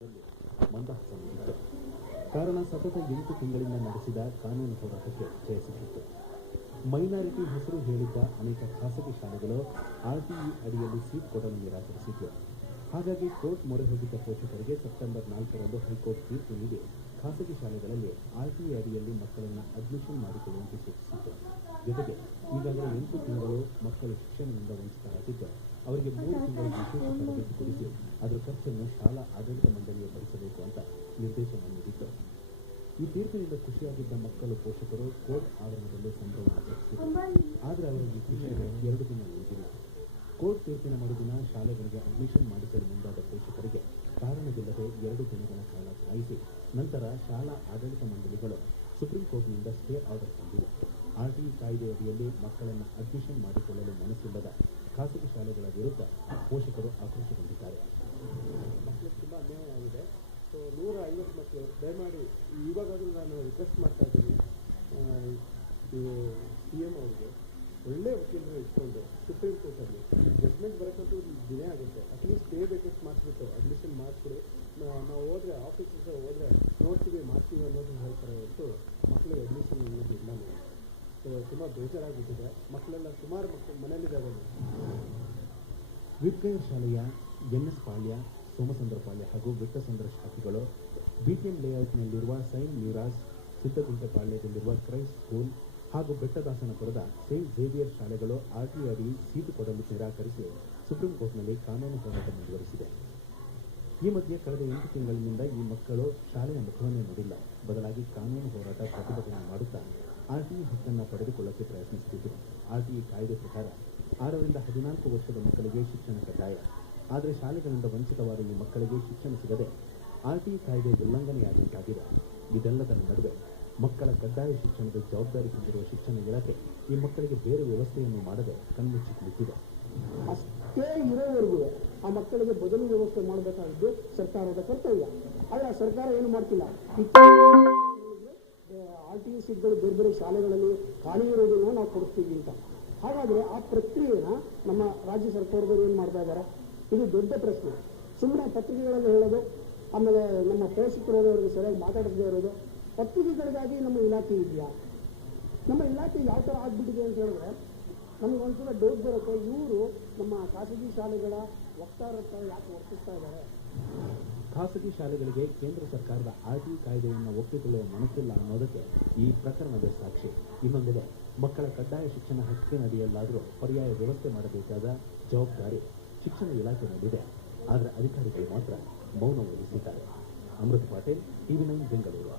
ಮಂದಹಾಸ ಮೂಡಿತ್ತು. ಕಾರಣ ಸತತ 8 ತಿಂಗಳಿಂದ ನಡೆಸಿದ ಕಾನೂನು ಹೋರಾಟಕ್ಕೆ ಜಯ ಸಿಕ್ಕಿತ್ತು. ಮೈನಾರಿಟಿ ಹೆಸರು ಹೇಳಿದ್ದ ಅನೇಕ ಖಾಸಗಿ ಶಾಲೆಗಳು ಆರ್ಟಿಇ ಅಡಿಯಲ್ಲಿ ಸೀಟ್ ಕೊಡಲು ನಿರಾಕರಿಸಿತ್ತು. ಹಾಗಾಗಿ ಕೋರ್ಟ್ ಮೊರೆ ಹೋಗಿದ್ದ ಪೋಷಕರಿಗೆ ಸೆಪ್ಟೆಂಬರ್ 4ರಂದು ಹೈಕೋರ್ಟ್ ತೀರ್ಪು ನೀಡಿ ಖಾಸಗಿ ಶಾಲೆಗಳಲ್ಲಿ ಆರ್ಟಿಇ ಅಡಿಯಲ್ಲಿ ಮಕ್ಕಳನ್ನು ಅಡ್ಮಿಷನ್ ಮಾಡಿಕೊಳ್ಳುವಂತೆ ಸೂಚಿಸಿತ್ತು. ಜೊತೆಗೆ ಈಗಾಗಲೇ 8 ತಿಂಗಳು ಮಕ್ಕಳು ಶಿಕ್ಷಣದಿಂದ ವಂಚಿತರಾಗಿದ್ದು ಅವರಿಗೆ 3 ತಿಂಗಳು ವಿಶೇಷ ತರಬೇತಿ ಕೊಡಿಸಿ ಅದರ ಖರ್ಚನ್ನು ಶಾಲಾ ಆಡಳಿತ ಮಂಡಳಿಗೆ ಭರಿಸಬೇಕು ಅಂತ ನಿರ್ದೇಶನ ನೀಡಿತ್ತು. ಈ ತೀರ್ಪಿನಿಂದ ಖುಷಿಯಾಗಿದ್ದ ಮಕ್ಕಳು ಪೋಷಕರು ಕೋರ್ಟ್ ಆವರಣದಲ್ಲೇ ಸಂಭ್ರಮ ಆಚರಿಸಿದರು. ಆದರೆ ಅವರಿಗೆ ಖುಷಿಗೆ 2 ದಿನ ಉಳಿದಿಲ್ಲ. ಕೋರ್ಟ್ ತೀರ್ಪಿನ ಮರುದಿನ ಶಾಲೆಗಳಿಗೆ ಅಡ್ಮಿಷನ್ ಮಾಡಿಸಲು ಮುಂದಾದ ಪೋಷಕರಿಗೆ ಕಾರಣವಿಲ್ಲದೆ 2 ದಿನಗಳ ಕಾಲ ಕಾಯಿಸಿ ನಂತರ ಶಾಲಾ ಆಡಳಿತ ಮಂಡಳಿಗಳು ಸುಪ್ರೀಂ ಕೋರ್ಟ್ನಿಂದ ಸ್ಟೇ ಆರ್ಡರ್ ತಂದಿವೆ. ಆರ್ಟಿಇ ಕಾಯ್ದೆ ಅಡಿಯಲ್ಲಿ ಮಕ್ಕಳನ್ನು ಅಡ್ಮಿಷನ್ ಮಾಡಿಕೊಳ್ಳಲು ಮನಸ್ಸಿಲ್ಲದ ಖಾಸಗಿ ಶಾಲೆಗಳ ವಿರುದ್ಧ ಪೋಷಕರು ಆಕ್ರೋಶಗೊಂಡಿದ್ದಾರೆ. ಮಕ್ಕಳಿಗೆ ತುಂಬ ಅನ್ಯಾಯ ಆಗಿದೆ. ಸೊ 150 ಮಕ್ಕಳು ದಯಮಾಡಿ ಇವಾಗಾದರೂ ನಾನು ರಿಕ್ವೆಸ್ಟ್ ಮಾಡ್ತಾ ಇದ್ದೀನಿ, CM ಅವ್ರಿಗೆ ಒಳ್ಳೆ ವಕೀಲರು ಇಟ್ಕೊಂಡು ಸುಪ್ರೀಂ ಕೋರ್ಟಲ್ಲಿ ಜಡ್ಜ್ಮೆಂಟ್ ಬರೋಕ್ಕಂತೂ ದಿನ ಆಗುತ್ತೆ. ಅಟ್ಲೀಸ್ಟ್ ಸ್ಟೇ ರಿಕ್ವೆಸ್ಟ್ ಮಾಡಿಸ್ಬಿಟ್ಟು ಅಡ್ಮಿಷನ್ ಮಾಡಿಸ್ಬಿಡಿ. ನಾವು ಹೋದರೆ ಆಫೀಸಸ್ ಹೋದರೆ ನೋಡ್ತೀವಿ ಮಾಡ್ತೀವಿ ಅನ್ನೋದು ಹೇಳ್ತಾರೆ ಹೊರತು ಮಕ್ಕಳಿಗೆ ಅಡ್ಮಿಷನ್ ಅನ್ನೋದು ಇಲ್ಲ. ಸೊ ತುಂಬ ಬೇಜಾರಾಗ್ಬಿಟ್ಟಿದೆ. ಮಕ್ಕಳೆಲ್ಲ ಸುಮಾರು ಮಕ್ಕಳು ಮನೇಲಿದ್ದಾವೆ. ವಿಟ್ಕೈರ್ ಶಾಲೆಯ NS ಪಾಳ್ಯ, ಸೋಮಸಂದ್ರ ಪಾಳ್ಯ ಹಾಗೂ ವಿಟ್ಟಸಂದ್ರ ಶಾಖೆಗಳು, BTM ಲೇಔಟ್ನಲ್ಲಿರುವ ಸೈಂಟ್ ಮ್ಯೂರಾಸ್, ಸಿದ್ದಗುಂಟೆ ಪಾಳ್ಯದಲ್ಲಿರುವ ಕ್ರೈಸ್ಟ್ ಸ್ಕೂಲ್ ಹಾಗೂ ಬೆಟ್ಟದಾಸನಪುರದ ಸೇಂಟ್ ಝೇವಿಯರ್ ಶಾಲೆಗಳು ಆರ್ಟಿಇ ಅಡಿ ಸೀಟು ಕೊಡಲು ನಿರಾಕರಿಸಿ ಸುಪ್ರೀಂ ಕೋರ್ಟ್ನಲ್ಲಿ ಕಾನೂನು ಹೋರಾಟ ಮುಂದುವರಿಸಿದೆ. ಈ ಮಧ್ಯೆ ಕಳೆದ 8 ತಿಂಗಳಿನಿಂದ ಈ ಮಕ್ಕಳು ಶಾಲೆಯ ಮುಖವನ್ನೇ ನೋಡಿಲ್ಲ. ಬದಲಾಗಿ ಕಾನೂನು ಹೋರಾಟ ಪ್ರತಿಭಟನೆ ಮಾಡುತ್ತಾ ಆರ್ಟಿಇ ಹಕ್ಕನ್ನು ಪಡೆದುಕೊಳ್ಳಕ್ಕೆ ಪ್ರಯತ್ನಿಸುತ್ತಿದ್ದರು. ಆರ್ಟಿಇ ಕಾಯ್ದೆ ಪ್ರಕಾರ 6ರಿಂದ 14 ವರ್ಷದ ಮಕ್ಕಳಿಗೆ ಶಿಕ್ಷಣ ಕಡ್ಡಾಯ. ಆದರೆ ಶಾಲೆಗಳಿಂದ ವಂಚಿತವಾದ ಈ ಮಕ್ಕಳಿಗೆ ಶಿಕ್ಷಣ ಸಿಗದೆ ಆರ್ಟಿಇ ಕಾಯ್ದೆ ಉಲ್ಲಂಘನೆಯಾದಂತಾಗಿದೆ. ಇದೆಲ್ಲದರ ನಡುವೆ ಮಕ್ಕಳ ಕಡ್ಡಾಯ ಶಿಕ್ಷಣದ ಜವಾಬ್ದಾರಿ ಹೊಂದಿರುವ ಶಿಕ್ಷಣ ಇಲಾಖೆ ಈ ಮಕ್ಕಳಿಗೆ ಬೇರೆ ವ್ಯವಸ್ಥೆಯನ್ನು ಮಾಡದೆ ಕಣ್ಮುಚ್ಚಿ ಕುಳಿತಿದೆ. ಅಷ್ಟೇ ಇರೋವರೆಗೂ ಆ ಮಕ್ಕಳಿಗೆ ಬದಲು ವ್ಯವಸ್ಥೆ ಮಾಡಬೇಕಾಗಿದ್ದು ಸರ್ಕಾರದ ಕರ್ತವ್ಯ. ಆದರೆ ಸರ್ಕಾರ ಏನು ಮಾಡ್ತಿಲ್ಲ. ಆರ್ಟಿಇ ಸೀಟ್ಗಳು ಬೇರೆ ಬೇರೆ ಶಾಲೆಗಳಲ್ಲಿ ಖಾಲಿ ಇರೋದನ್ನು ನಾವು ಕೊಡಿಸ್ತೀವಿ ಅಂತ. ಹಾಗಾದರೆ ಆ ಪ್ರಕ್ರಿಯೆನ ನಮ್ಮ ರಾಜ್ಯ ಸರ್ಕಾರದವರು ಏನು ಮಾಡ್ತಾ ಇದ್ದಾರೆ? ಇದು ದೊಡ್ಡ ಪ್ರಶ್ನೆ. ಸುಮ್ಮನೆ ಪತ್ರಿಕೆಗಳಲ್ಲಿ ಹೇಳೋದು, ಆಮೇಲೆ ನಮ್ಮ ಪೋಷಕರವರಿಗೆ ಸರಿಯಾಗಿ ಮಾತಾಡದೇ ಇರೋದು. ಪತ್ರಿಕೆಗಳಿಗಾಗಿ ನಮ್ಮ ಇಲಾಖೆ ಇದೆಯಾ? ನಮ್ಮ ಇಲಾಖೆ ಯಾವ ಥರ ಆಗ್ಬಿಟ್ಟಿದೆ ಅಂತ ಹೇಳಿದ್ರೆ ನಮಗೊಂದ್ಸಲ ಡೌಟ್ ಬರುತ್ತೆ, ಇವರು ನಮ್ಮ ಖಾಸಗಿ ಶಾಲೆಗಳ ವಕ್ತಾರರ ಥರ ಯಾಕೆ ವರ್ತಿಸ್ತಾ ಇದ್ದಾರೆ? ಖಾಸಗಿ ಶಾಲೆಗಳಿಗೆ ಕೇಂದ್ರ ಸರ್ಕಾರದ ಆರ್ಟಿಇ ಕಾಯ್ದೆಯನ್ನು ಒಪ್ಪಿಕೊಳ್ಳುವ ಮನಸ್ಸಿಲ್ಲ ಅನ್ನೋದಕ್ಕೆ ಈ ಪ್ರಕರಣದ ಸಾಕ್ಷಿ. ಇನ್ನೊಂದೆಡೆ ಮಕ್ಕಳ ಕಡ್ಡಾಯ ಶಿಕ್ಷಣ ಹಕ್ಕಿನಡಿಯಲ್ಲಾದರೂ ಪರ್ಯಾಯ ವ್ಯವಸ್ಥೆ ಮಾಡಬೇಕಾದ ಜವಾಬ್ದಾರಿ ಶಿಕ್ಷಣ ಇಲಾಖೆ ಮೇಲಿದೆ. ಆದರೆ ಅಧಿಕಾರಿಗಳು ಮಾತ್ರ ಮೌನ ವಹಿಸಿದ್ದಾರೆ. ಅಮೃತ್ ಪಾಟೀಲ್, TV9 ಬೆಂಗಳೂರು.